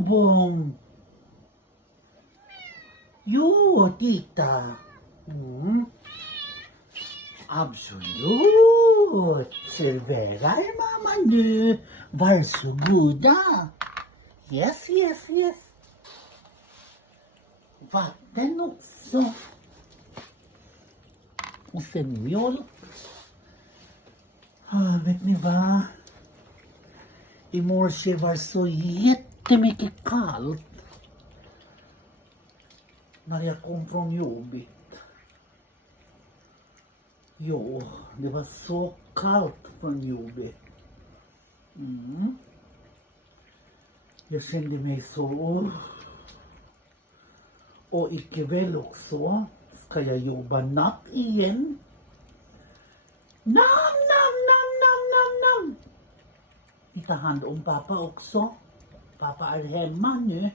bom. Jo, tita. Absolut. Servera er mamma nu. Varsågoda. Yes, yes, yes. Vatten också. Och sen mjölk. Vet ni vad? I morse var så jättemycket kallt. När jag kom från jobbet. Jo, det var så kallt från jobbet. Jag kände mig så... Och ikväll också ska jag jobba natt igen. Nam, nam, nam, nam, nam, nam. Vi tar hand om pappa också. Pappa är hemma nu.